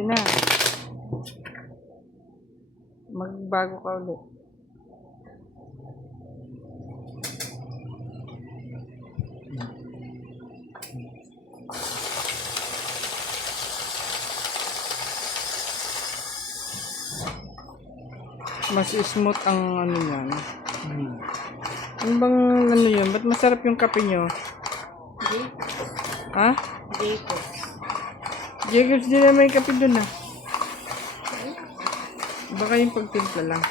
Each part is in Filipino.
Pwede na. Magbago ka ulit. Mas smooth ang ano niyan. Ano bang ano yun? Ba't masarap yung kape nyo? Ha? Jacob. Jacobs din na may kape dun ah. Baka yung pagtimpla lang.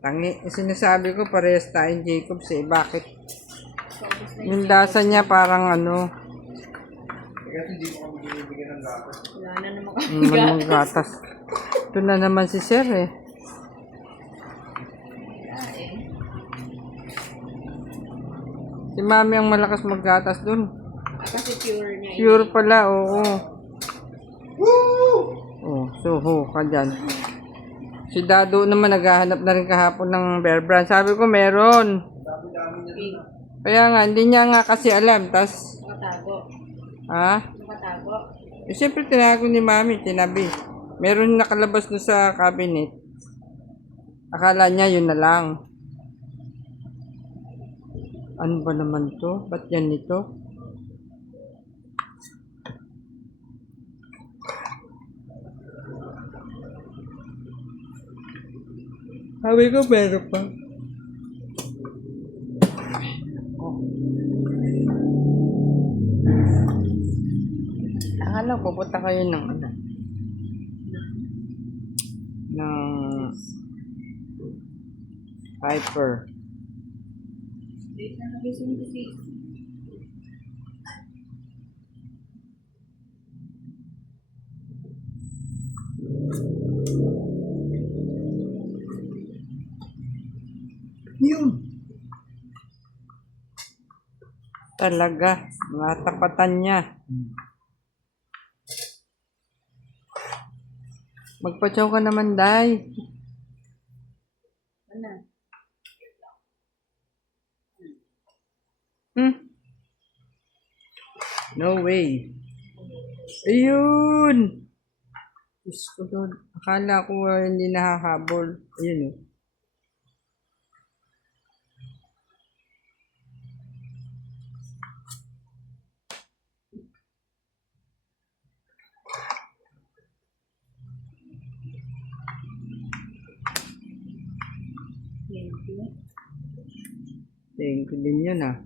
Tangi, sinasabi ko parehas tayong Jacobs eh. Bakit? Yung lasa niya parang ano. Wala na naman Manong gatas. Ito na naman si Sir eh. Si Mami ang malakas maggatas dun. Kasi pure niya. Pure pala, oo. Oh, suho ka dyan. Si Dado naman naghahanap na rin kahapon ng Bear Brand. Sabi ko meron. Kaya nga, hindi niya nga kasi alam. Tas, Nakatago. ha? Nakatago. Eh, siyempre tinago ni Mami, tinabi. Meron nakalabas doon sa cabinet. Akala niya yun na lang. Ano ba naman to? Ba't yan nito? Sabi ko, meron pa. Oh. Akala ko, pupunta kayo ng ano? Ng Hyper. Wait na nagising kasi. Yun. Talaga, natapatan niya. Magpachaw ka naman, Day. Ano? No way. Ayun! Diyos ko doon. Akala ko hindi nakahabol. Ayun oh. Thank you din yun ah.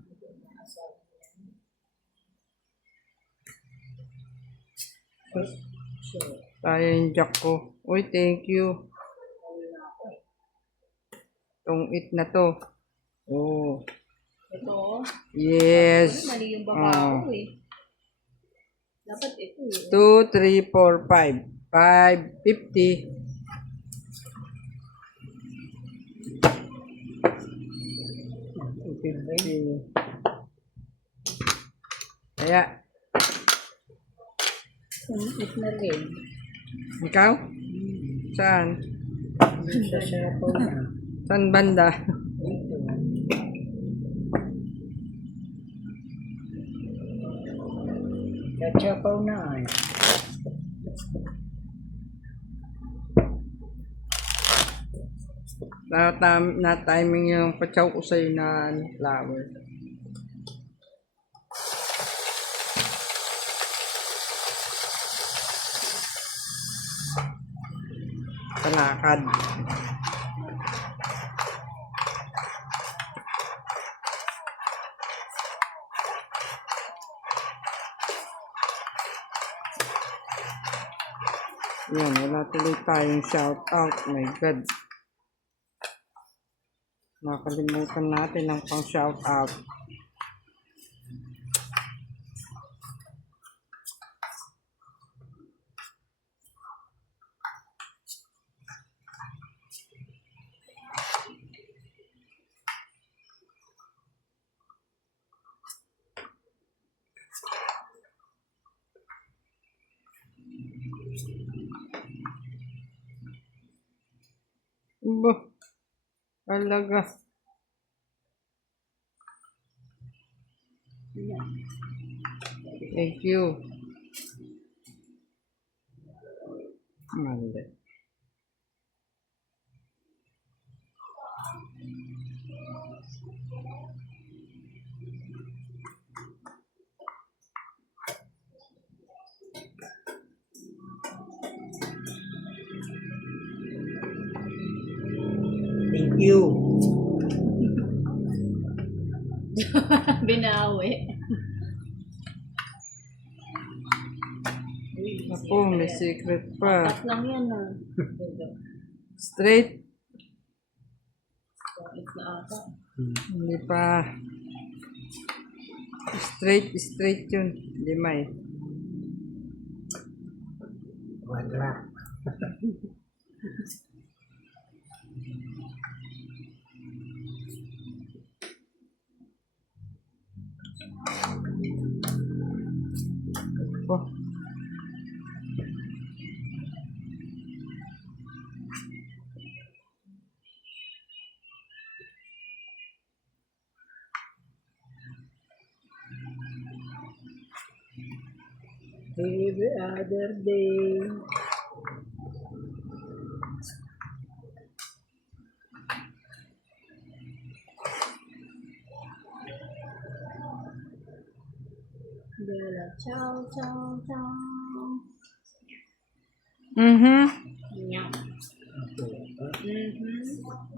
Tayo yung jack ko. Uy, thank you. Itong it na to. Oh. Ito. Yes. Mali yung baba ko eh. Dapat ito eh. 2, 3, 4, 5. 550. Kaya, It na rin. ikaw? Saan? Sa shampoo na. Saan banda? Kachapaw na ay. Na-timing yung pachaw ko sa'yo na flower. Kalakad. Yan, wala tuloy tayong shout out. My God. Nakalimutan natin ang pang shout out. Ba, talaga. Thank you. Thank you. Binawi. Ako, may secret pa. Tat lang yan ah. Straight. It's na ata. Hindi pa. Straight yun. Lima eh. Quadra. Oh. Every other day. Bella, ciao, ciao, ciao. Mhm. Nyam.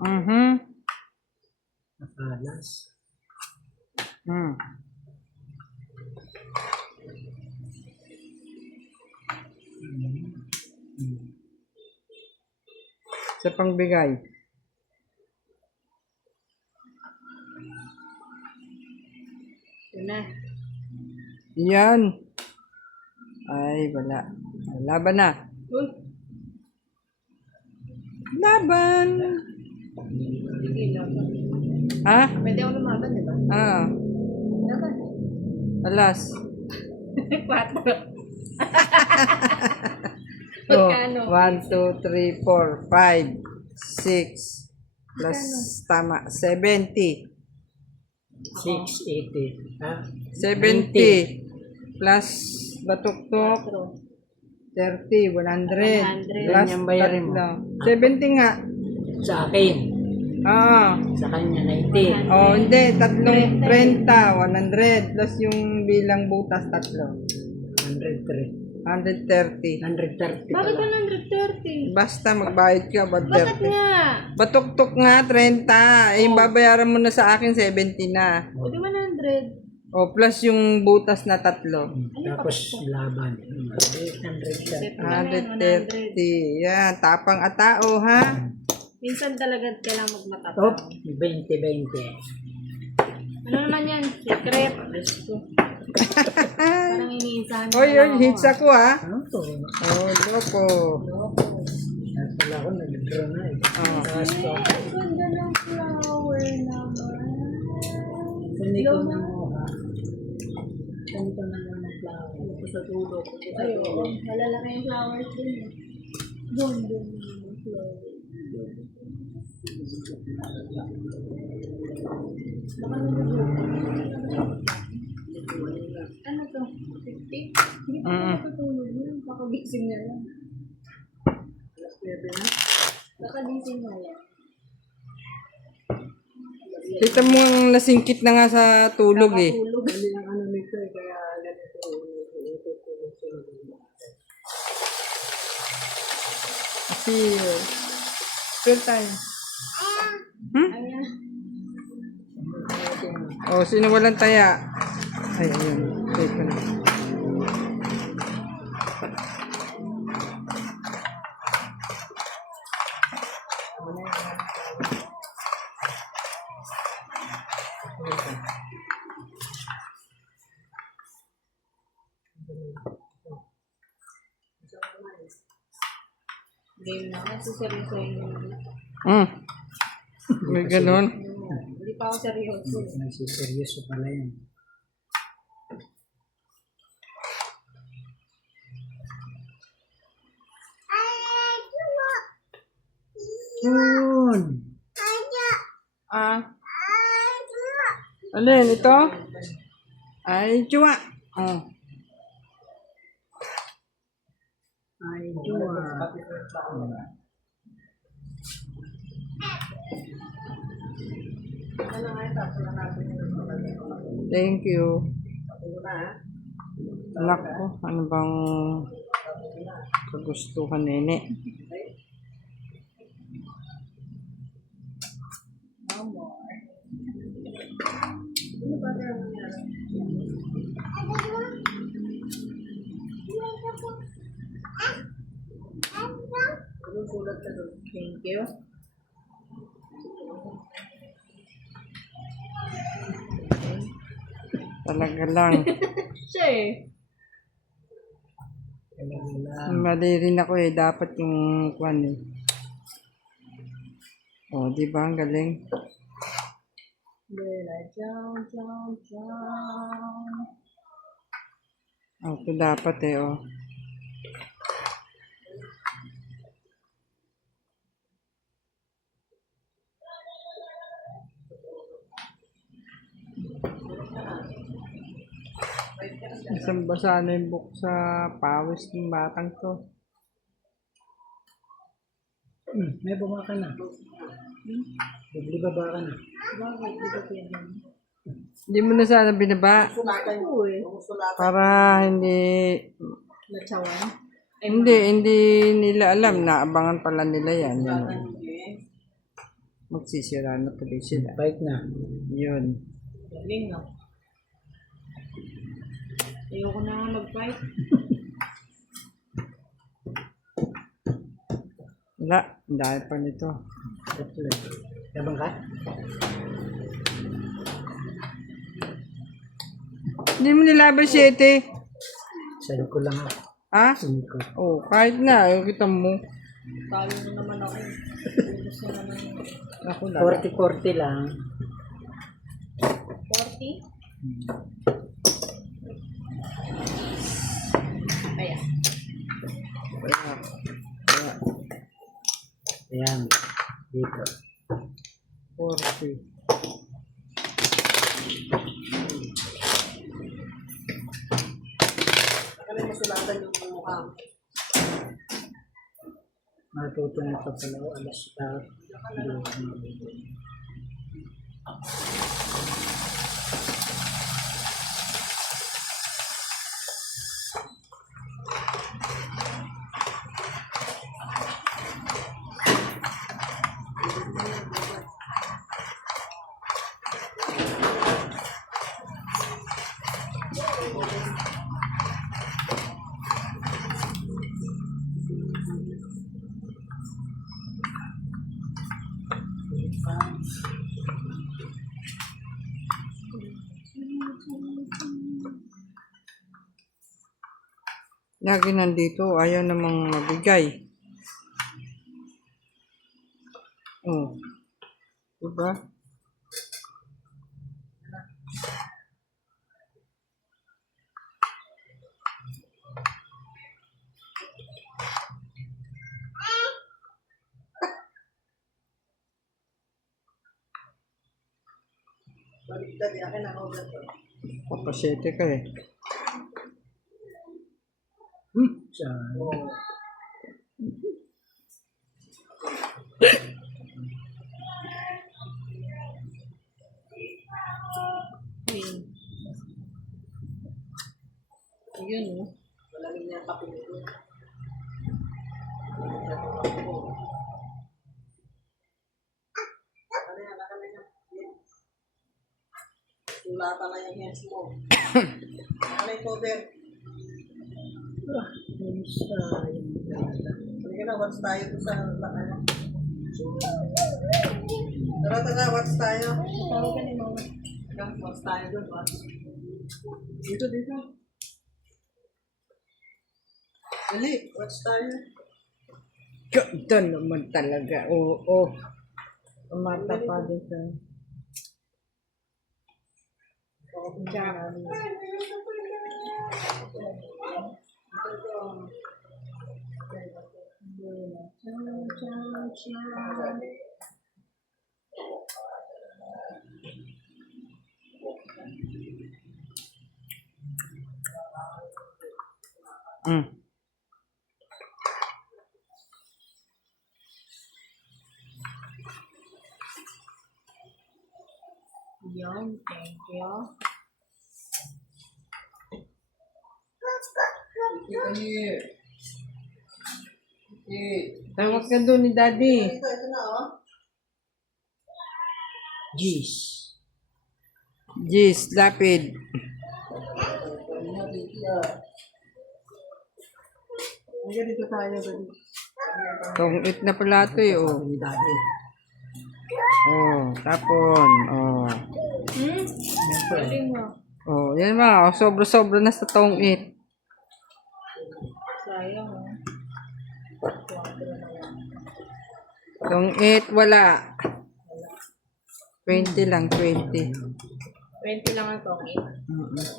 Mhm. Nakalas. Hmm. Sa pangbigay. Yun na. Yan. Ay, wala. Laban na. Uy, Laban. sige laban. Ha? Pwede ako lumaban, di ba? Ah. Laban. Alas. 4. Oh, Magkano? 1, 2, 3, 4, 5, 6. Plus, tama, 70. 680. Ha? 70. Plus, batuktok. 30, 100. 100. Plus, Yan yung bayarin mo. tatlo. 70 nga. Sa akin. Ah. Sa kanya 90. Oh, hindi. Tatlong 30. 100. Plus yung bilang butas, tatlo. 103. 130. 130 Bakit pala. 130? Basta magbayad ka, ba't Bakit 30? nga? Batuktok nga, 30. Eh, babayaran mo na sa akin, 70 na. Pwede 100. O, plus yung butas na tatlo. Tapos laban. 830. 130. Yan, tapang atao, ha? Minsan talaga kailangan Top, magmatapang. 20-20. Ano naman yan? Secret. Diyos ko. Parang iniinsahan mo Oy, na lang oy, hits ako, ha? Ano to? Oh, loko. Kaya pala ako nag-draw na eh. Ah. Tapos to. Ang ganda ng flower naman. Hindi ko na mukha. Ganito na lang ng flower. Ano ko sa dulo ko. Ay, oo. Malalaki yung flowers dun. Doon yung flower. Baka ano to? 50? Hindi pa ako natutulog yun. Baka gising na lang. Baka gising na lang. Kita mo ang nasingkit na nga sa tulog, eh. Tulog. Ano nito eh, kaya ganito. Kasi, spare tayo. Ayan. Oh, sino walang taya? Ay, ayun. Take ko na. Game na. Kasi seryoso yun. May ganun. Hindi pa ako seryoso. Nagsiseryoso pala yan. Yun! Ah. Ano yan, ito? Ay, chua. Oh. Ay, jua. Thank you. Anak ko, ano bang kagustuhan, nene? No more. Sulat ka doon. Thank you. Talaga lang. Siya eh. Mali rin ako eh. Dapat yung kwan eh. Oh, di ba? Ang galing. Bella, chow, chow, chow. Oh, ito dapat eh. Oh. Isang basa na yung book sa pawis ng batang to. May bunga ka na. Bibili baba ka na. Bakit? Di ba pwede? Hindi mo na sana binaba Oo eh. para hindi Natsawan? hindi nila alam na abangan pala nila yan. Yan. Magsisira na tuloy sila. Bike na. Yun. Galing no? Ayoko na nga mag-fight. Wala. Ang dahil pa nito. Labang ka? Hindi mo nilaban 7. Sa ko lang ako. Ha? Ko. Oh, kahit na. Ayaw kita mo. Talo na naman ako. Gusto na naman. Ako na. 40-40 lang. 40? Kaya. Kaya, Ayan. Dito. 40. Matuto na ito pala. Alas na. Lagi nandito. Ayaw namang mabigay. Oh. Diba? Papasete ka eh. Saan? Ayun oh. Sulatan na yung hands mo. Ano yung cover? Sayang talaga. Sige na, watch tayo doon sa ano. Tara, watch tayo. Tawag ka ni mama. Watch tayo doon, watch. Dito. Dali, watch tayo. Ganda naman talaga. Oo. Oh. Umata pa din sa... Yun, thank you. Tawag ka doon ni Daddy. Ito na, oh. Jeez. Jeez, lapid. Hanggang dito tayo, baby. Tong-it na pala ito eh, oh. Ni Daddy. Oh, tapon, oh. Galing mo. Oh, yan mga, oh, sobra-sobra na sa tong-it. Sayang oh. Tong-it, wala. 20 lang, 20. 20 lang ang tongin.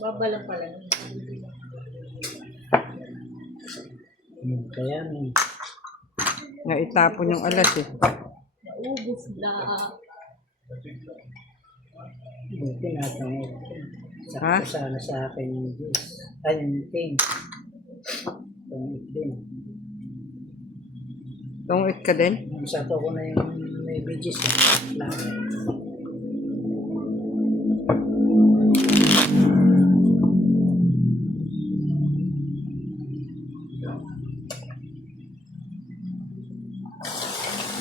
Baba lang pala. Kaya may Naitapon yung alas eh. Naubos na. buti natin. Ha? Sakto sana sa akin yung juice. Ay, yung ting. Yung din. Tong-it ka din? Sato ko na yung may veggies. Lahat.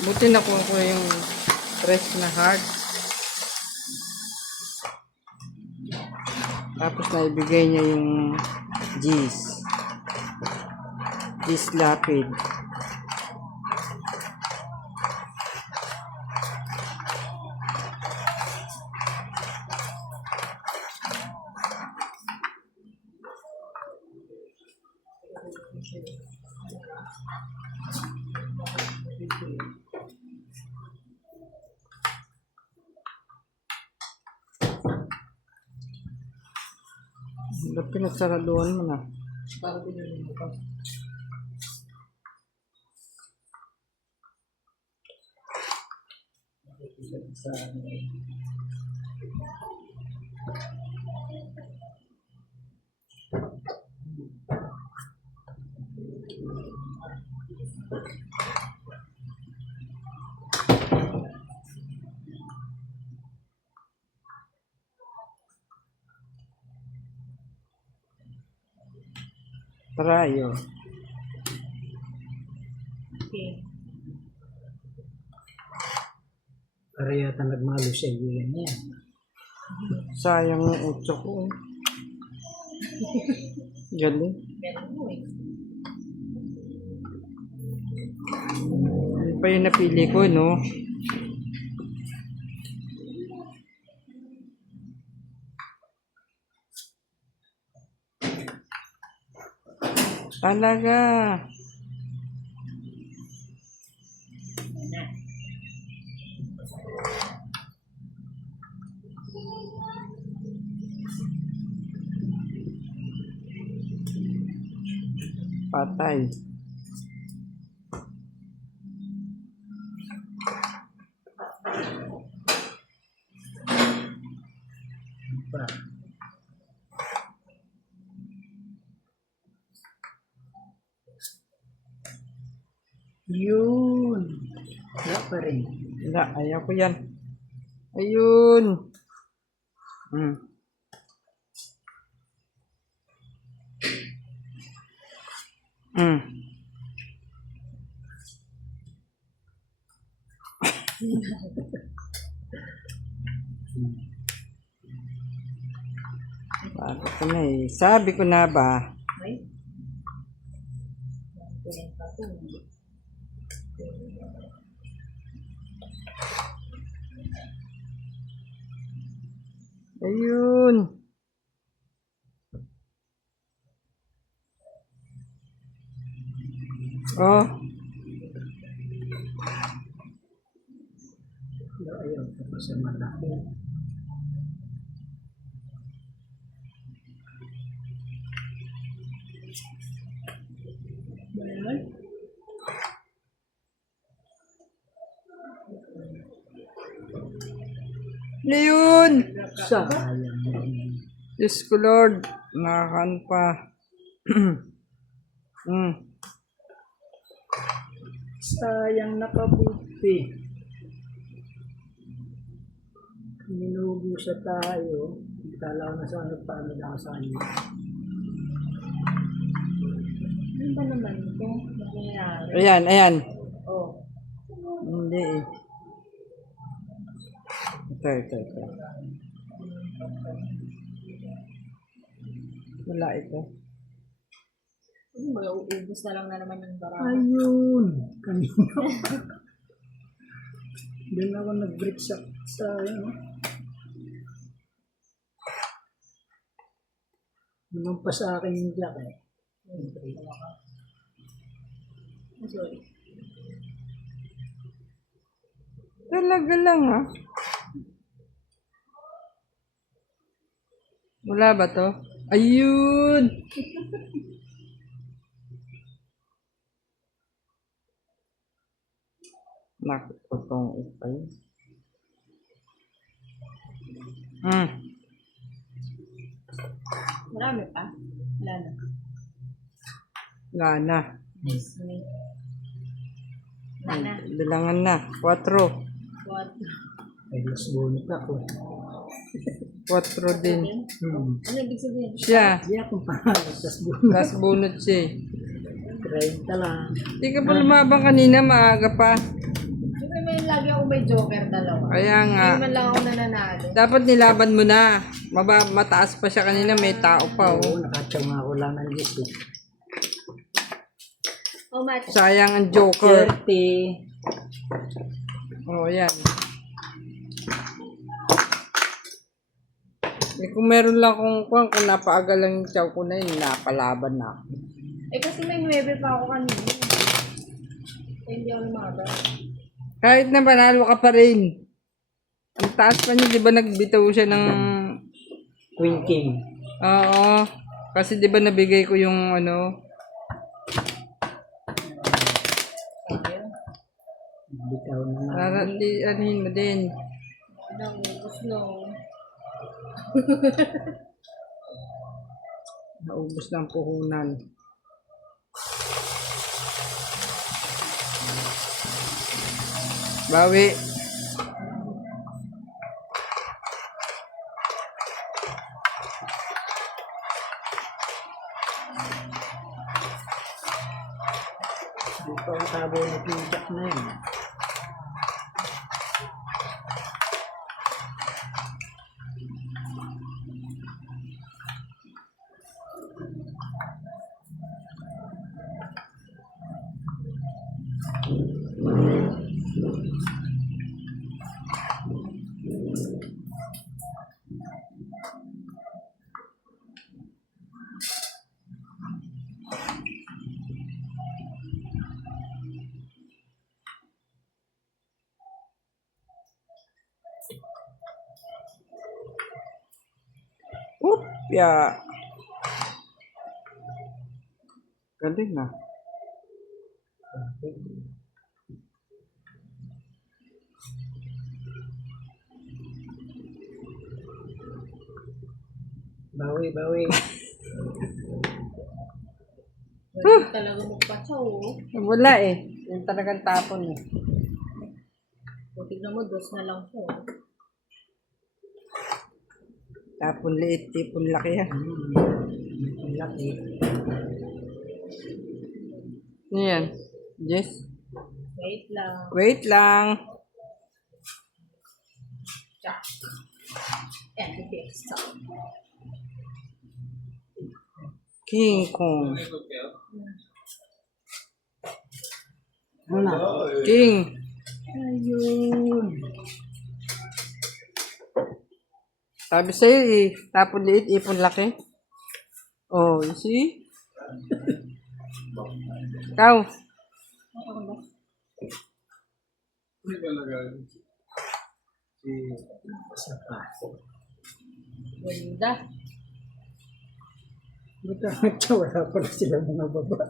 Buti nakuha ko yung fresh na heart. Tapos naibigay niya yung G's. G's lapid. Ba't pinagsaraduhan mo na? Para pinili mo pa. Tarayo. Okay. Para yata nagmalo siya yung niya. Sayang yung utso ko. Galing. Ganun mo eh. Ano pa yung napili ko, no? Talaga. Patay. Pa. Yun. Wala pa rin. Wala, ayaw ko yan. Ayun. Hmm. Hmm. Sabi ko na eh. Sabi ko na ba? Ay. Kunin pa ito. Ayun. Oh. Ayaw. Tapos sa malaki. Ganun. Ayun. Sayang. Diyos ko Lord. Nakakan pa. Hmm. Sayang nakabuti. Minugusa tayo. Kala ko na sa ano paano lang sa kanya. Ano ba naman ito? Nangyayari? Ayan, ayan. Oh. Hindi eh. Ito. Wala ito. Ano ba? Uubos na lang na naman yung barang. Ayun! Kanina. Doon ako nag-break sa ano. Naman pa sa akin yung jack eh. Sorry. Talaga lang ha. Wala ba to? Ayun! Naku, totong ito yun. Marami pa? Wala na. Wala na. Yes, may. Wala na. Bilangan na. 4. What? Ay, mas bonus ako. 4 din. Ano ibig sabihin? Siya. Di akong pangalan, tas bonus. Last bunot siya eh. 30 lang. Hindi ka pa lumabang kanina, maaga pa. Siyempre may lagi ako may joker dalawa. Kaya nga. Hindi man lang ako nananalo. Dapat nilaban mo na. Mataas pa siya kanina, may tao pa Oo, oh. nakatsaw nga ako lang ng list eh. How much? Sayang ang joker. 30. Oh, yan. Eh, kung meron lang kung napaaga lang yung chow ko na yun, napalaban na ako. Eh kasi may 9 pa ako kanina. Eh, hindi ako lumaban. Kahit na panalo ka pa rin. Ang taas pa niya, di ba nagbitaw siya ng... Queen King. Oo. Kasi di ba nabigay ko yung ano... Sayang. Bitaw na nga. Anuhin mo din. Nang ubos no. Naubos na ang puhunan. Bawi. Dito ang tabo ng jack na yun. Oop, ya. Galing na. Bawi. Wala talaga magpatsaw oh. Wala eh. Yung talagang tapon eh. Kung tignan mo, 2 na lang siya oh. Tapon liit, tipon laki ha. Ang laki. Ano yan? Yes. Wait lang. Wait lang. Check. And the big stuff. King Kong. Ano na? King. Ayun. Sabi sa'yo eh. Tapon liit, ipon laki. Oh, you see? Ikaw. Isa pa. Ganda. Buta wala pala sila mga baba.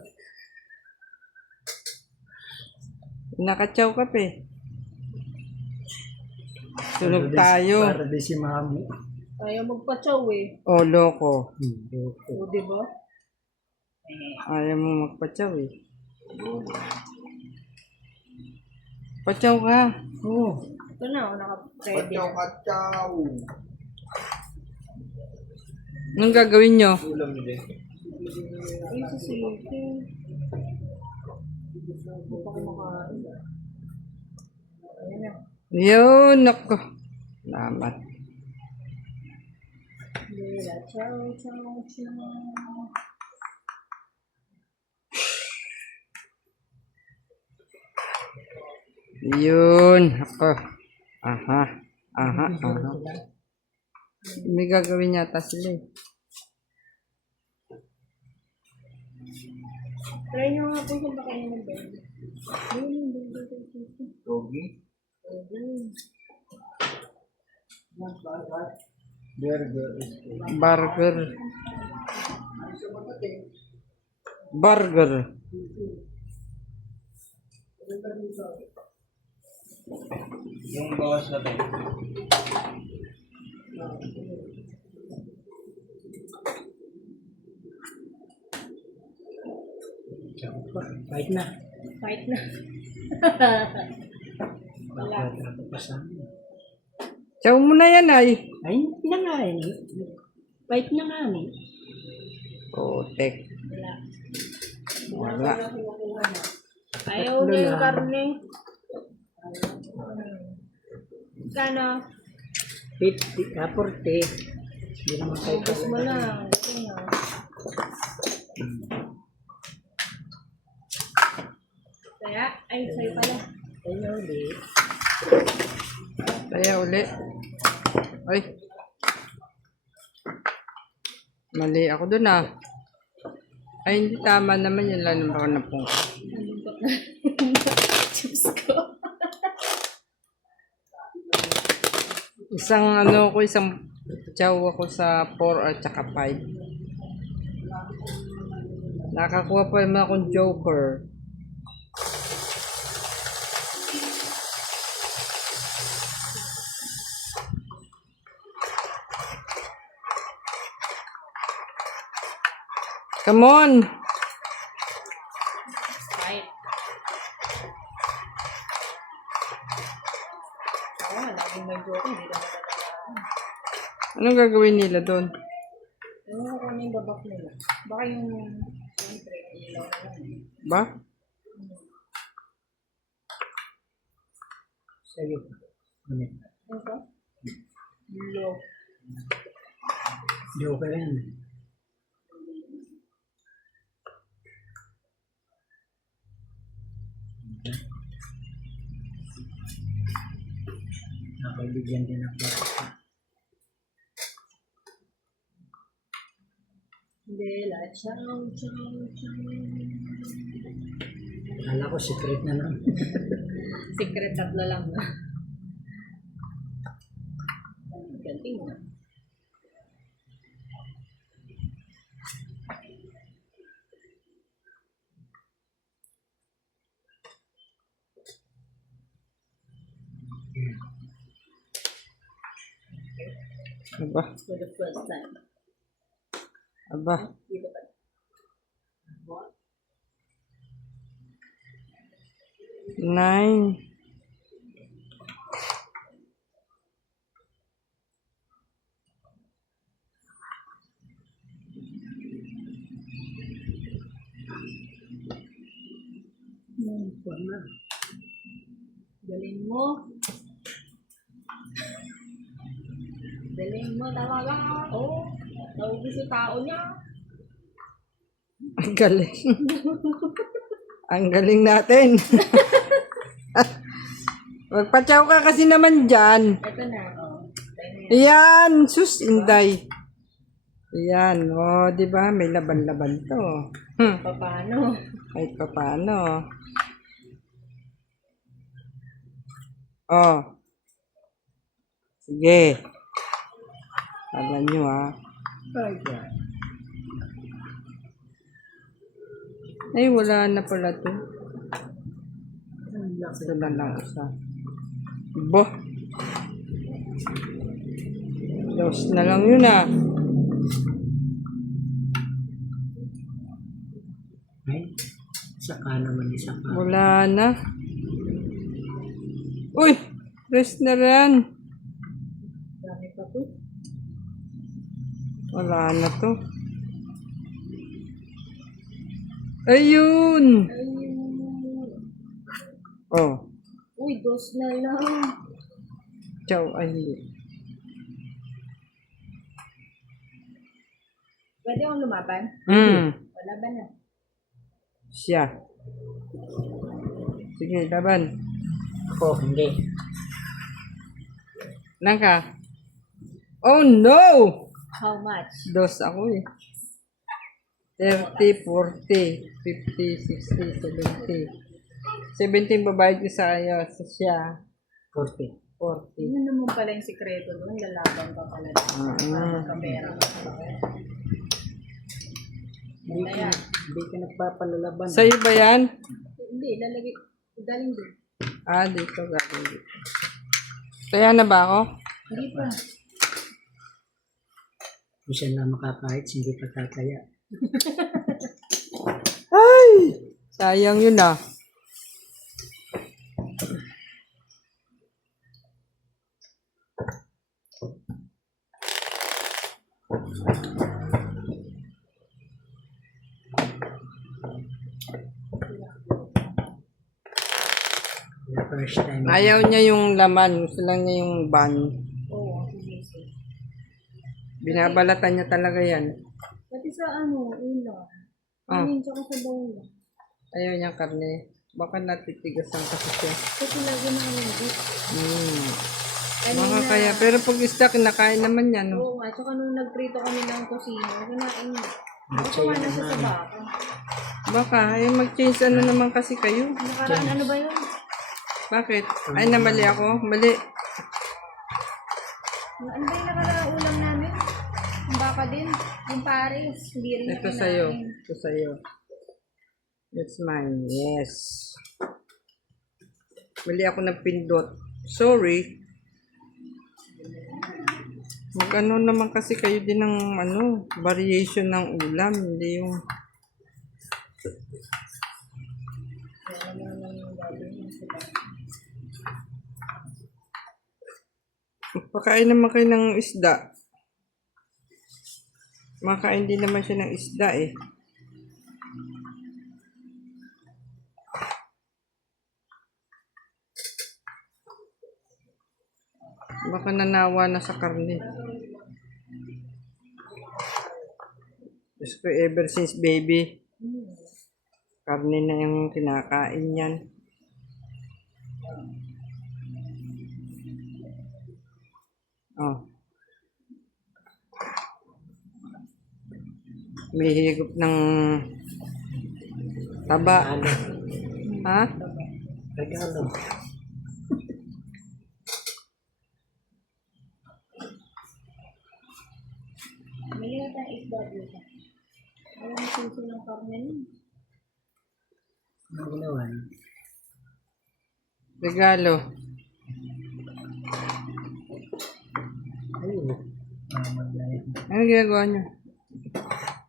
Nakachaw ka pa eh. Sunog tayo. Para di si mami. Kaya magpatsaw eh. Oh, loko. Okay. O, diba? Ayaw mo magpachaw eh. Pachaw ka. Oh, Ito na, naka-ready. Katsaw. Anong gagawin nyo? Ulam niyo din. Ay, susilipin. Hindi pa kumakain. Ayan na. Yun, nako. Salamat. Bella, ciao, ciao, ciao. Yun, ako. Aha, aha, aha. May gagawin yata sila eh. Try nyo nga po kung baka nyo mag-bend. Ayun, Gogi. Burger is Burger. Burger. yung bawas na to. Fight na. Fight na. Bakit ako pa sa amin? Chow mo na yan ay. Ay, hindi na nga eh. Fight na nga eh. Putek. Wala. Wala. Ayaw niya yung karne. Kano? 50, 40. Hindi naman kayo Ubus mo lang. Ito na. Kaya, ay, sa'yo pala. Ayun ulit. Kaya uli. Ay. Mali ako dun ah. Ay, hindi tama naman yun lang naman ako napong. Nalungkot na. Chips ko. Isang ano ko, isang chow ako sa 4 at saka 5. Nakakuha pa naman akong joker. Come on! Fight. Ako nga, laging may joke. Hindi na natatalaan. Anong gagawin nila doon? Ewan ko kung ano yung babak nila. Baka yung, siyempre, ilaw na lang. Ba? Sige. Ano? Ano ka? Low. Joker yan. Nakabigyan din ako. Bella, ciao, ciao, ciao. Akala ko secret na lang. Secret, tatlo lang na. Ganting na. Aba, For the first time. aba. Dito pa. Nine. Wala. Galing mo. Galing mo talaga. Oh, naubos yung tao niya. Ang galing. Ang galing natin. Magpachaw ka kasi naman dyan. Ito na. Oh. Tayo na yan. Yan, sus, inday. Yan, oh, di ba? May laban-laban to. Paano? Kahit pa paano. Oh. Sige. Alam nyo ah. Ay, wala na pala to. Ito na lang isa. Bo. Dos na lang yun ah. Ay, saka naman isa pa. Wala na. Uy! Rest na rin. Dami pa to. Wala na to. Ayun! Oh. Uy, dos na lang. Chow. Ay, hindi. Pwede akong lumaban? Wala ba na? Siya. Sige, laban. Ako, hindi. Lang ka. Oh no! How much? Dos ako eh. 30, 40, 50, 60, 70. 17 babayad ko sa kanya. Sa siya. 40. 40. Yun naman pala yung sikreto doon. Lalaban ka pala. Kamera ka pala. Hindi ka nagpapalalaban. Sa'yo ba yan? Hindi, lalagay. Galing doon. Ah, dito galing dito. Kaya na ba ako? Hindi pa. Kung siya na makakahit, hindi pa tataya. Ay! Sayang yun ah. The first time. Ayaw niya yung laman. Gusto lang niya yung bun. Oo, sige. Binabalatan niya talaga yan. Pati sa ulo. Ah. Tsaka sa bawla. Ayaw niya karne. Baka natitigasan kasi siya. Kasi lagi na kami dito. Baka kaya. Pero pag isda, kinakain naman yan. No? Oo nga, tsaka nung nagprito kami ng kusino, kinain niya. Butsa Kumain yun na siya sa naman. baka. Baka. Ay, mag-change ano naman kasi kayo. Nakaraan, ano ba yun? Bakit? Ay, namali ako. Mali. Ano ba yung nakaraan ulam namin? Yung baka din. Yung pares. Hindi rin Ito niya sa'yo. kinain. Ito sa'yo. That's mine. Yes. Mali ako ng pindot. Sorry. Mag-ano naman kasi kayo din ng variation ng ulam. Hindi yung... Pakain naman kayo ng isda. Makain din naman siya ng isda eh. Baka nanawa na sa karne. Diyos ko, ever since baby, karne na yung kinakain yan. Oh. May higop ng taba. Ano? Ha? Regalo. May na tayong isda dito. Alam mo suso ng karne nun. Ano ginawa niyo? Regalo. Ayun. Maglayan. Ano ginagawa niyo?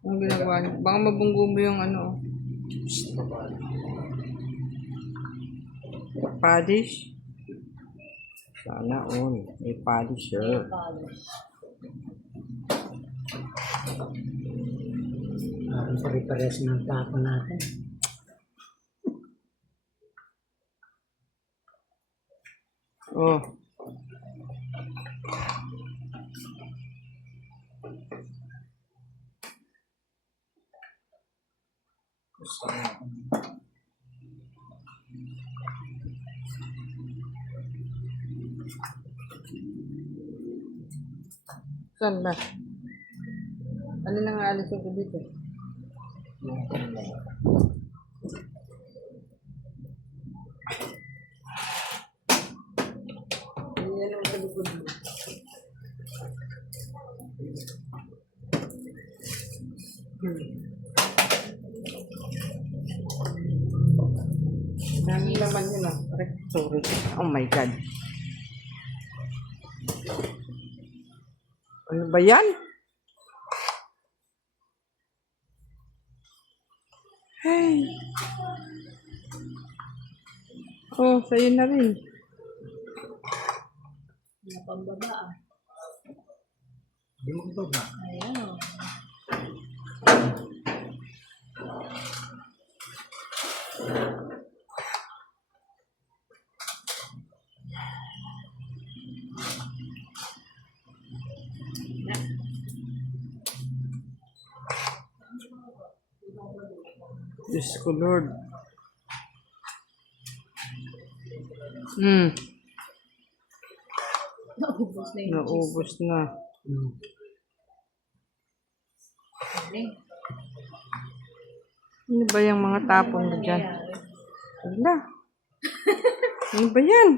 Ano ginagawa niyo? Baka mabunggo mo yung Padish? Sana all. May padish sir. Parang pare-pares ng tapo natin. Oh. Saan ba? Ano nang aalis ko dito? Yan ang kalikod mo. Dami naman yun ah. Sorry. Oh my God. Ano ba yan? Hey. Oh, sa'yo na rin. Wala pang baba ah. Hindi mo baba. Ayan o. Diyos ko, Lord. Hmm, Naubos na yung naubos na. Hmm. cheese. Ano ba yung mga tapon mo dyan? Nangyayari. Wala. Ano ba yan?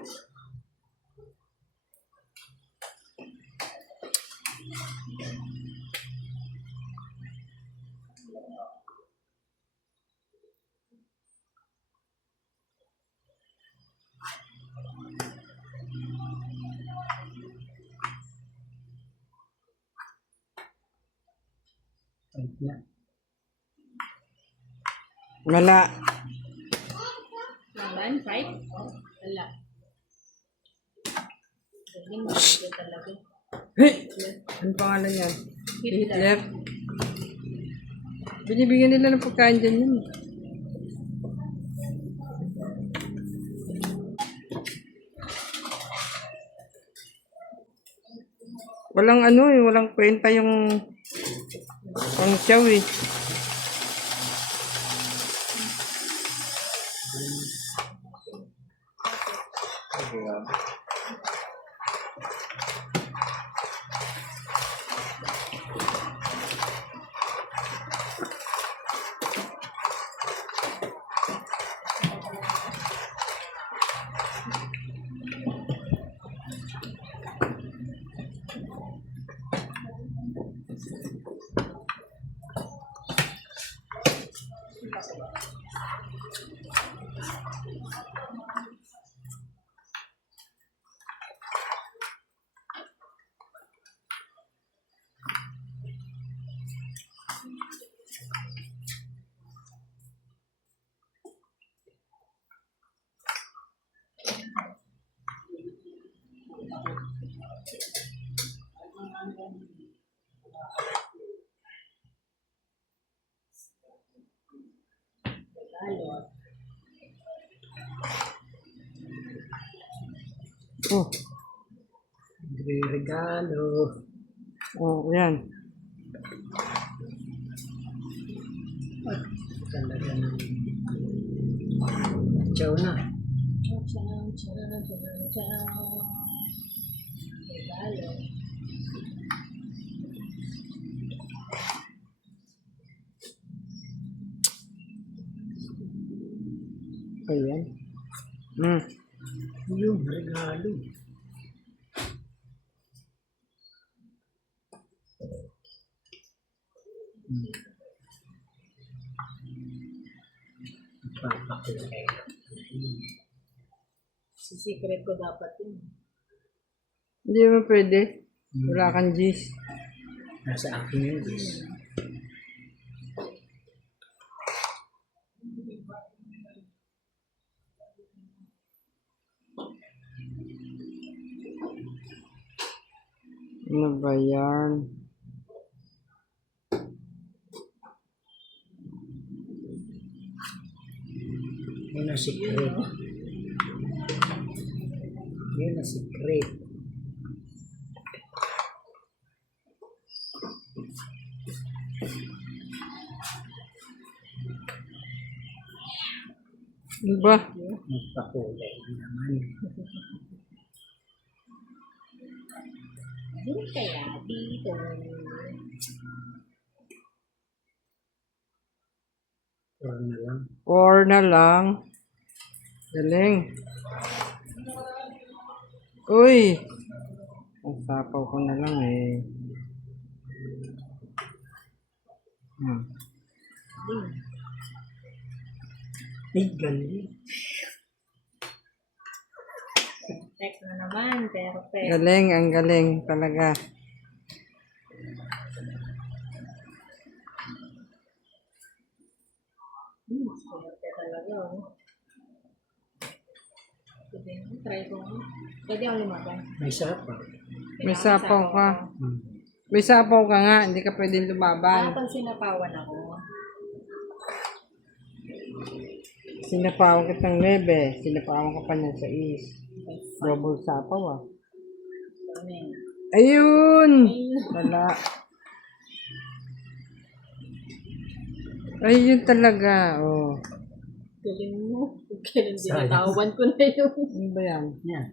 Ay, na. Wala. Laban, fight? Wala. Galing mo talaga. Hey! Ano pangalan yan? Hitler. Hitler. Binibigyan nila ng pagkain dyan yun. Walang ano eh, walang kwenta yung pang chow eh. Oh, Regalo. oh, yan. Talaga na. Chow na. Ciao, ciao, ciao, ciao, ciao. Regalo. Ayan. Hmm. Yung regalo. Papakulay. Si secret ko dapat yun. Hindi mo pwede. Wala kang G's. Nasa akin yun, guys. Ano ba yan? Yun ang secret. Yun ang secret. Ano ba? Magpakulay naman. Hindi kaya dito. 4 na lang. 4 na lang. Galing. Uy! Ang sapaw ko na lang eh. Hmm. Ay, galing. Check na naman, perfect. Galing, ang galing talaga. Swerte talaga. Oh. Try ko. Pwede ako lumaban. May sarap pa. May sapaw ka. Hmm. May sapaw ka nga, hindi ka pwedeng lumaban. Pag sinapawan ako. Sinapawan kitang 9, sinapawan ka pa niya sa is. Double sapaw ah. Ano yun? Ayun! Wala. Ayun talaga, oh. Galing mo. Kailan Sayang. dinatawan ko na yun. Ano ba yan? Yan.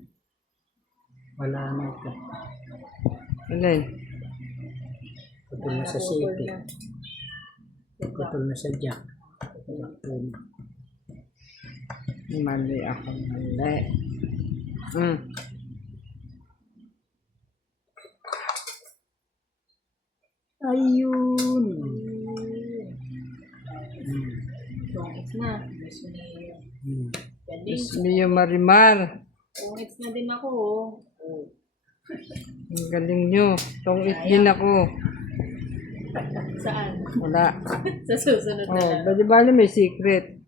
Wala na ito. Alin? Putol na sa sipi. Putol na sa jack. Mali ako, mali. Hmm. Ayun. Tungits na. Gusto niya yun. Hmm. Galing. Miss Mio Marimar. Tungits na din ako. Oh. Ang galing nyo. Tungit din ako. Saan? Wala. Sa susunod na Oh, lang. bali may secret.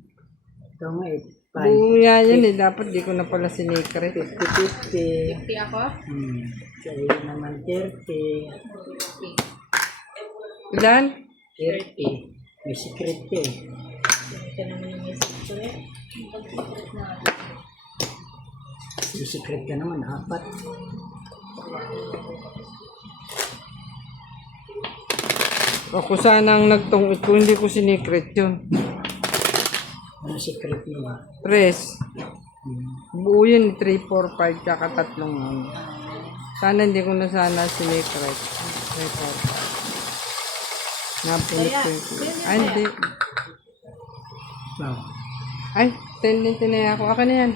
Ito nga eh. Buo nga yan eh. Dapat di ko na pala sinikret. 50-50. 50 ako? Hmm. Sa'yo naman 30. 50. Ilan? 30. May secret eh. Ito naman yung may secret. Pag-secret na ako. May secret ka naman, 4. Ako sana ang nagtungit ko. Hindi ko sinikret yun. Ano secret mo ba? 3. Buo yun. 3, 4, 5. Tsaka 3 ano. Sana hindi ko na sana sinikret. 3, 4, 5. Napunit ko yung... Ay, hindi. Wow. Ay, 10 din tinaya ako. Akin na yan.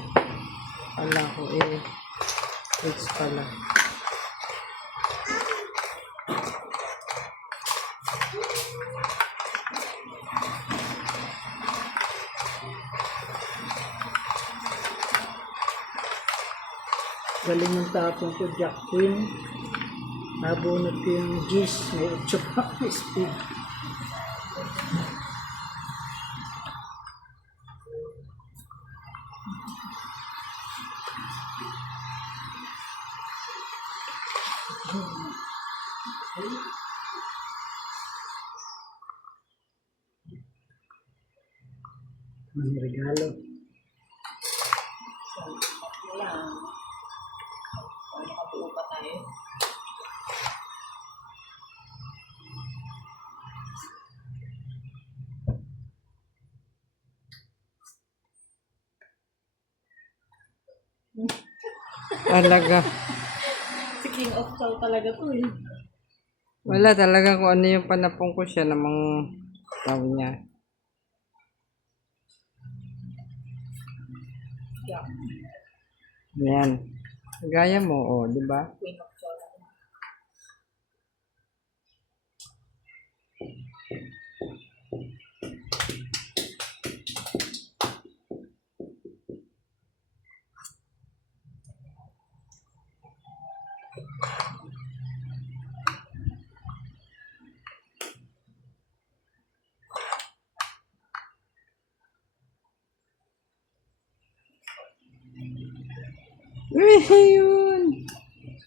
Wala ko eh. It's pala. Galing ng tapong ko, Jack Queen. Nabunot ko yung G's. May 8 pa speed. May regalo. Wala. Nakabuo pa tayo. Talaga. Si King of Chow talaga to eh. Wala talaga kung ano yung panapong ko siya namang tawag niya. Yeah. Yan. Gaya mo, oh, di ba? Queen of Chow. Ayun!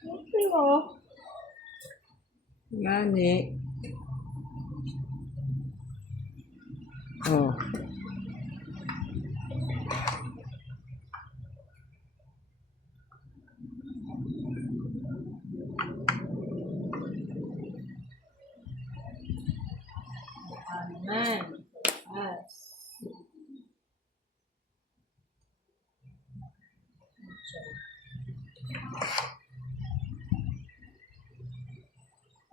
Okay mo. Nani? Oh. Amen. Yes.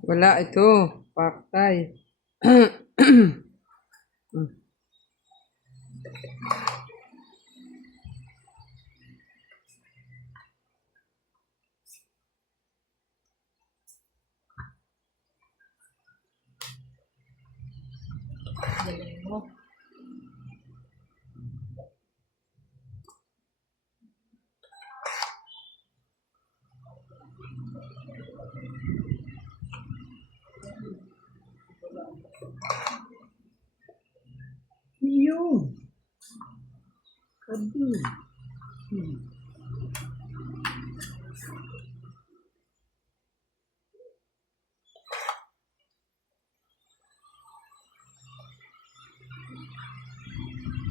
Wala ito. Paktay. Galing mo. Yun. Kabi. Hmm.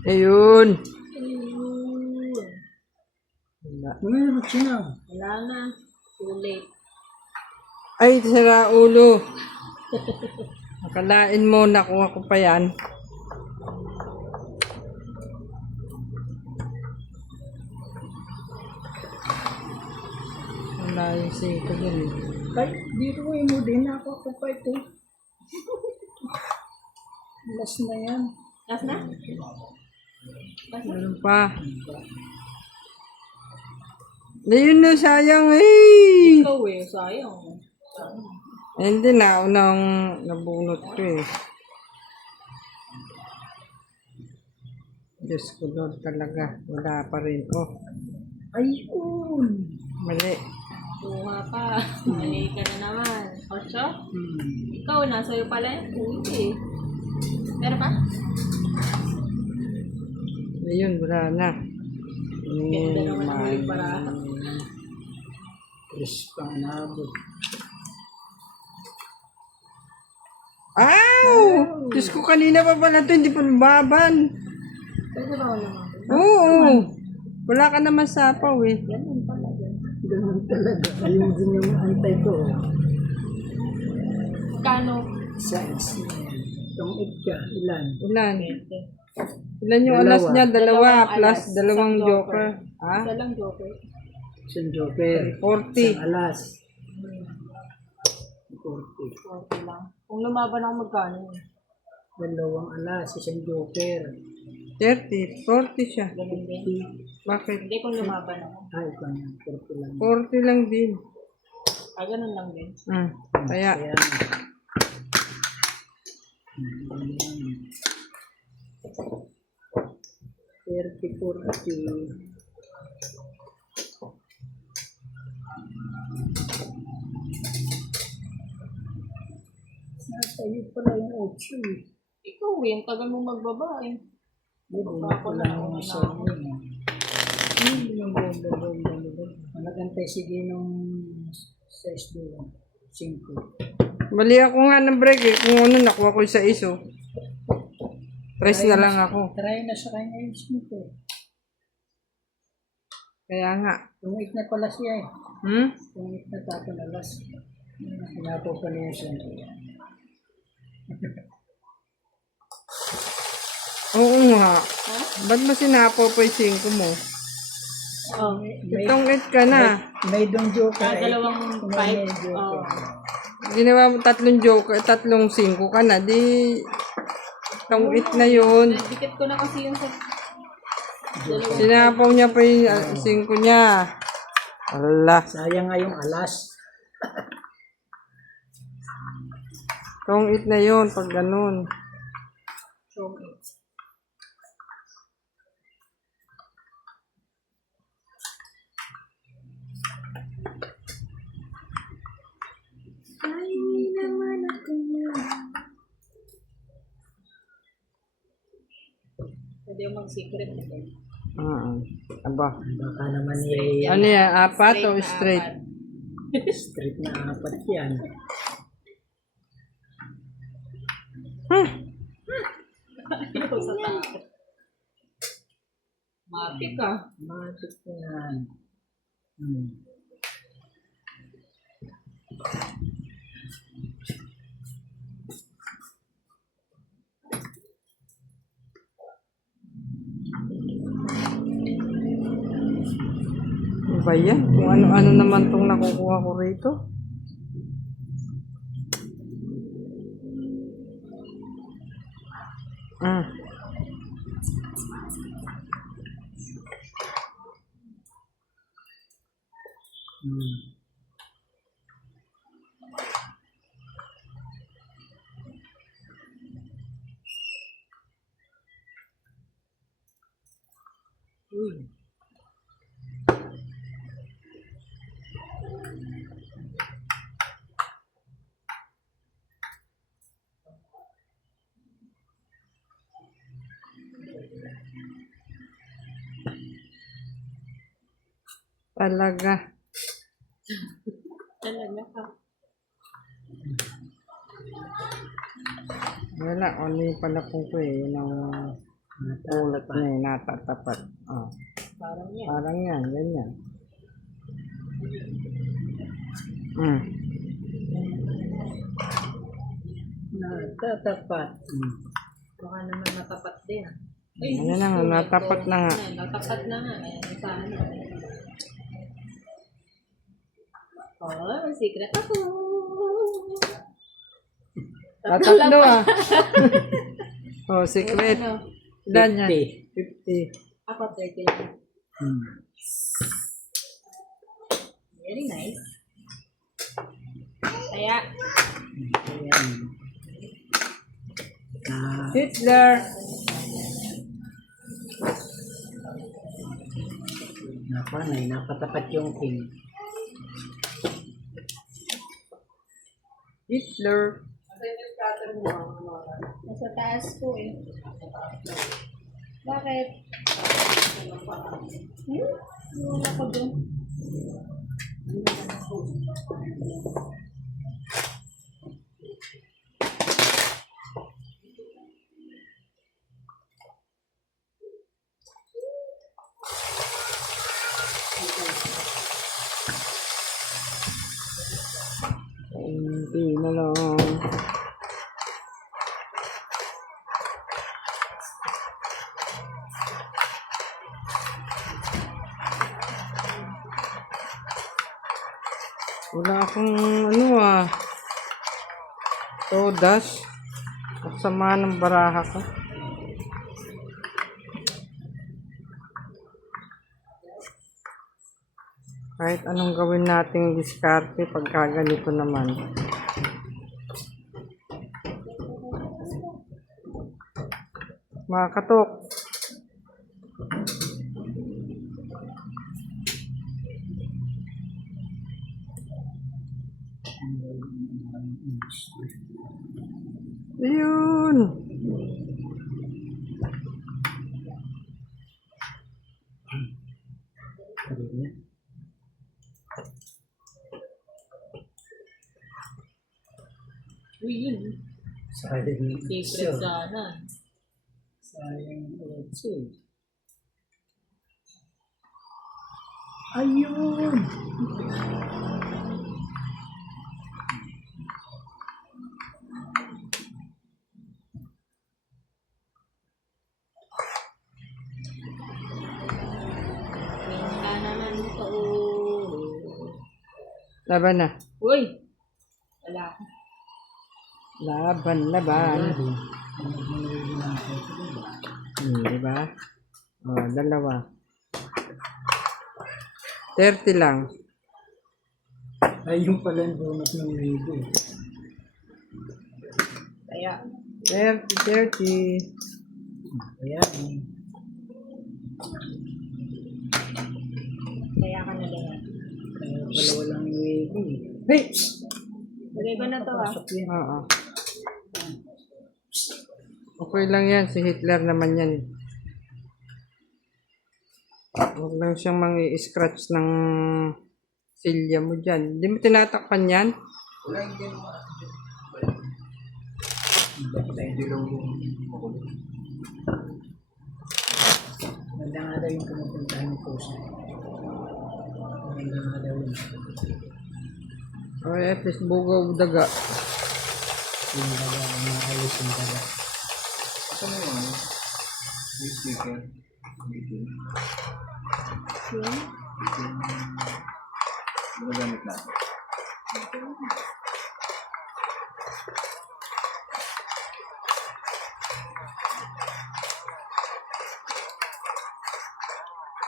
Ayun. Ayun. Wala. Meron siya. Wala na. Too late. Ay, sira ulo. Akalain mo, nakuha ko pa yan. Wala yung 5 dyan eh. Ay, dito ko mo din ako pa ito. Last na yan. Last na? Meron pa. Ayun na, sayang eh. Ikaw eh. Sayang. Eh, hindi na, unang nabunot ko eh. Diyos ko Lord talaga. Wala pa rin. Oh, Ayun. mali. Kuha pa. Mali ka na naman. Ocho? Ikaw, nasa iyo pala yan. Hindi. Meron pa? Ayun, wala na. Ganda naman ang huling baraha. Chris pa nabot. Ow! Diyos ko, kanina pa pala ito, hindi pa lumaban. Pwede ba wala naman? Oo. Wala ka naman sapaw eh. Ganun pala. Ganun talaga. Ayun din yung antay ko. Kano? Size na yan. Itong ka, ilan? Ilan? 20. Ilan yung Dalawa. alas niya? Dalawa plus alas. dalawang Isang joker. Ha? Isa lang joker. Isang joker. 40. Isang alas. 40. 40 lang. Kung lumaban ako magkano yun? Dalawang alas. Isang joker. 30. 40 siya. Ganun din. Bakit? Hindi kung lumaban ako. Ay, kanya. 40 lang. 40 lang din. Ganun lang din. Kaya, Kaya, 30-40. Nasa iyo pala yung 8 eh. Ikaw eh, ang tagal mo magbaba eh. Di ba? Wala akong isa yun. Nagantay sige nung 6 doon. 5. mali ako nga ng break eh. Kung ano, nakuha ko sa iso. Press na lang ako. Try na sa kanya yung 5. Kaya nga. Tumik na pala siya eh. Hmm? Tumik na tapon alas. Hinapo pa niya siya. Oo nga. Ba't mo sinapo pa yung 5 mo? Oh. Itong 8 ka na. May dong joker. Dalawang 5. Oh. Ginawa mo 3 joker, 3 5 ka na. Di, itong 8 na yun. Dikit ko na kasi yung sa dalawang. Sinapaw niya pa yung 5 niya. Ala. Sayang nga yung alas. Itong 8 na yun, pag ganun. Pwede yung mag-secret. Aba. Baka naman eh, Ano yan, 4 o straight? straight na 4 yan. Ikaw sa takot. Matik ka. Matik yan. Ano ba yan? Kung ano-ano naman tong nakukuha ko rito. Talaga. Talaga ka. Wala, ano yung pala po ko eh. Yun ang Ulat na eh, natatapat. Oh. Parang yan. Parang yan, ganyan. Hmm. Natatapat. Baka naman natapat din. Ano na nga, natapat na nga. Natapat na nga. Ayan, sana. Oh, secret ako. Tatatlo ah. Oh, secret. Ano? Ilan yan? 50. 50. Ako 30 lang. Very nice. Kaya, Ayan. Hitler. Napanay, napatapat yung king. Hitler. nasa taas ko eh. Bakit? Wala ko dun. Hindi na lang. Wala akong ano ah. Todas. Kasama ng baraha ko. Kahit anong gawin nating diskarte pagka ganito naman. Mga katok. Ayun. Uy, yun. Sayang. Secret sana. Sayang. Ayun. Pinta naman ito. Laban na. Uy! Wala. Laban, laban. Diba? Oh, dalawa. 30 lang. Ay, yung pala yung bonus ng libo. Kaya, 30. Ayan. kaya ka na ganyan. Kaya pala walang libo. Hey! Lagay ko na to ah. Pasok yan. Oo. Okay lang yan. Si Hitler naman yan. Huwag lang siyang mang-i-scratch ng silya mo dyan. Hindi mo tinatakpan yan? Maganda nga daw yung pumupuntahan ng puso. Maganda nga daw yun. Okay, at least bugaw daga. Yung daga, maalis yung daga.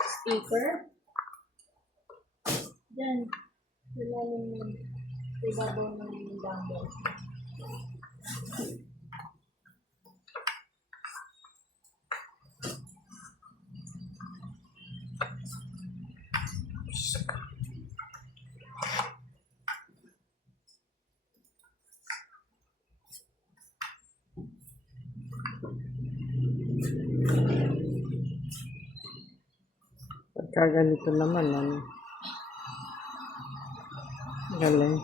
Speaker. Diyan. Ilalim ng ibabaw ng dumbbell. Pagka ganito naman, ano? Galing.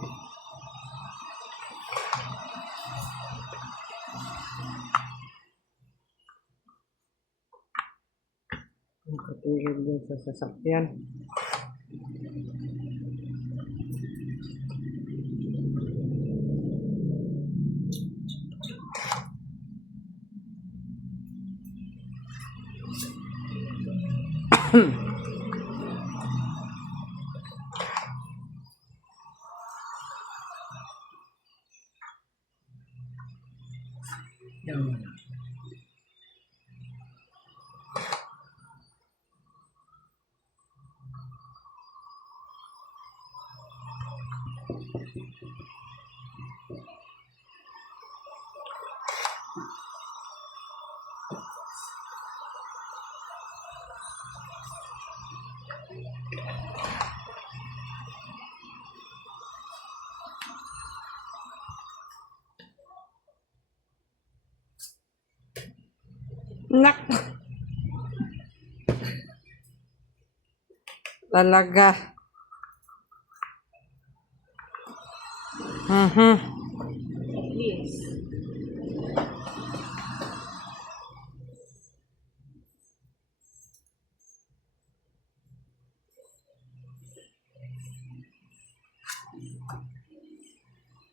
Nakatigil din sa sasakyan. Yan. Nak! Talaga. At least.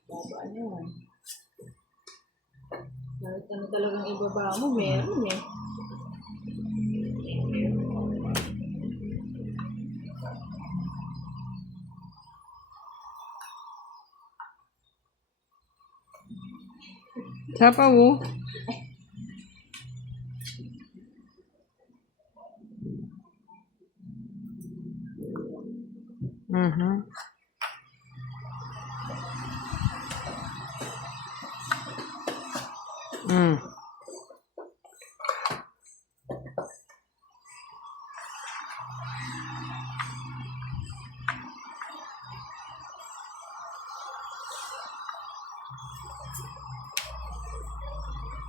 Babaan yun. Kahit ano talagang ibaba mo, meron eh. Sapa mo? Mhm. Mm.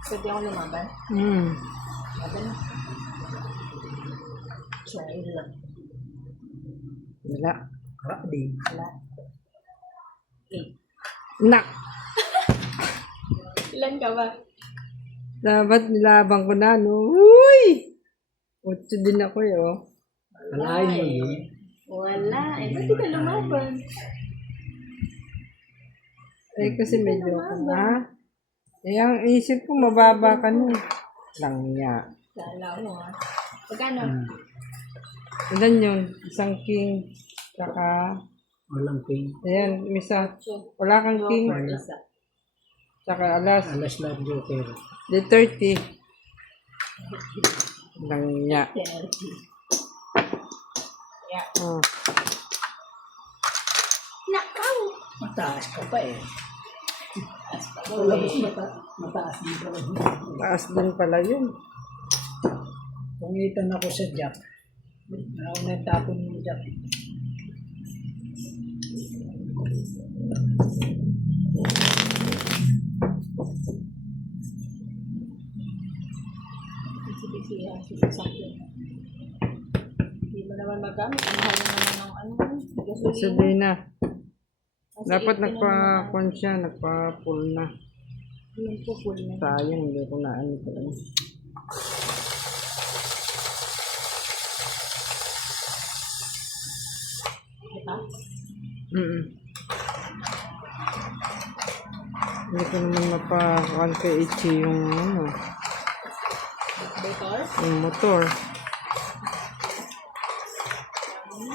Pwede ako lumaban. Mm. Laban na. Try lang. Wala. Di. Wala. Eh. Nak! Ilan ka ba? Dapat nilabang ko na, no? Uy! 8 din ako eh, oh. Alain mo yun. Wala. Eh, ba't di ka lumaban? Eh, kasi medyo ako na. Eh, ang isip ko, mababa ka na. Lang niya. Kala mo ah. Pagkano? Ilan yun? Isang king. Saka, Walang king. ayan, isa. Wala kang king. Isa. Saka alas. Alas lang joker. Di 30. Lang niya. 30. Yeah. Oh. Nakaw! Mataas ka pa eh. Mataas din pala. Taas din pala yun. Pumitan ako sa jack. Nauna tapon yung jack. Bisi-bisihan si sasakyan. Hindi mo naman magamit. Ang mahal na naman ng ano. Gasolina. Sabi na. Kasi Dapat 18 na nagpa-con siya, nagpa-pull na. Yun po, full na. Sayang, hindi ko na ano ko lang. Diba? Hindi ko naman mapa-con kay Ichi yung ano, Motor? yung motor.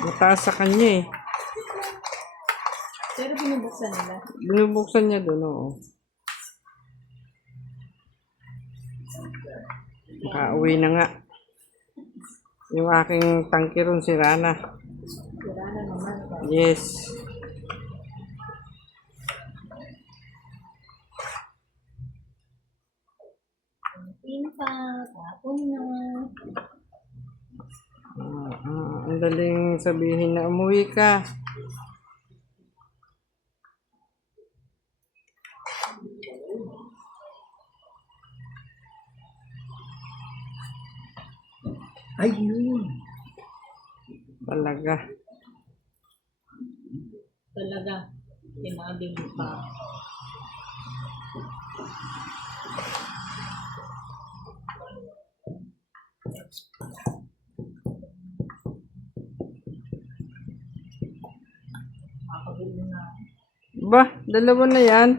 Mataas sa kanya eh. Pero binubuksan nila. Binubuksan niya doon, oo. Nakauwi na nga. Yung aking tangke ron, sira na. Wala na naman. Yes. Pinpa, tapon na. Ang daling sabihin na umuwi ka. Ayun. Talaga. Talaga. Tinagin pa. Ba, dalawa na yan.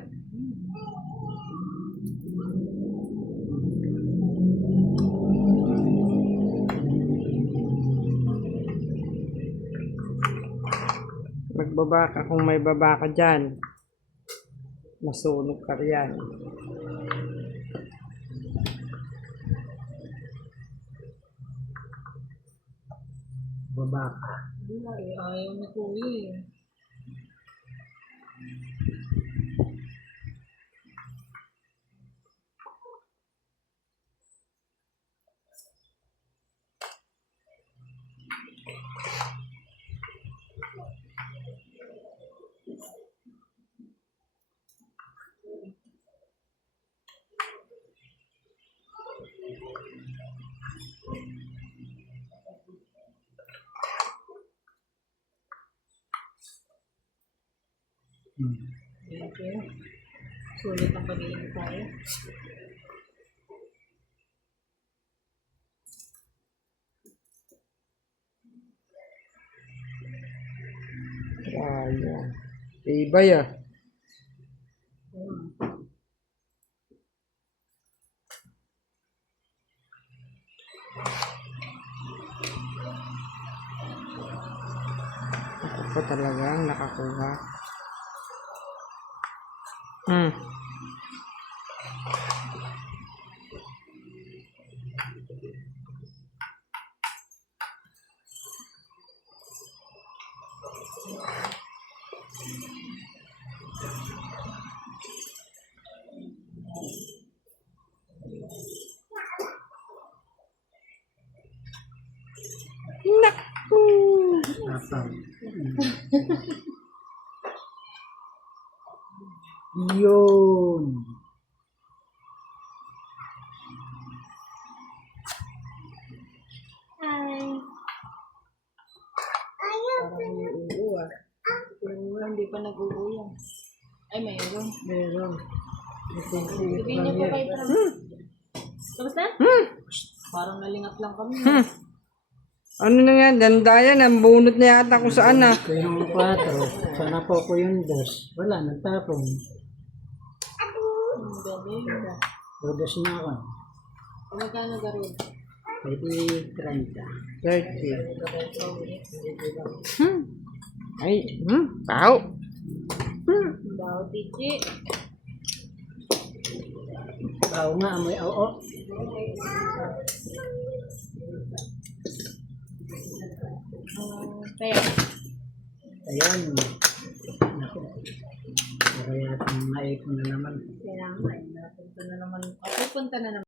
Magbaba ka kung may baba ka dyan. Masunog ka riyan. Baba ka. Wala eh, ayaw na kuya eh. Okay. Sulit ang pag-iinit tayo. Ayan. Tibay ah. Ako pa talagang nakakuha. Tapang. Yun. Parang may ubo ah. Pero hindi pa nag-uuyang. Ay, mayroon. Meron. Sabihin niyo po kay Trump. Tapos na? Parang nalingat lang kami. Ano na nga, dandayan, ang bunot na yata kung saan ah. Ito yung 4. Sana po ko yung 2. Wala, nagtapon. Ang galing. Rodas na ako. Magkano garin? Pwede 30. 30. Ay, tao. Bawa, Titi. Bao nga, amoy oo. Kaya, Ayan. Naku. Kaya itong naipon na naman. kailangan. Napunta na naman. Pupunta na naman.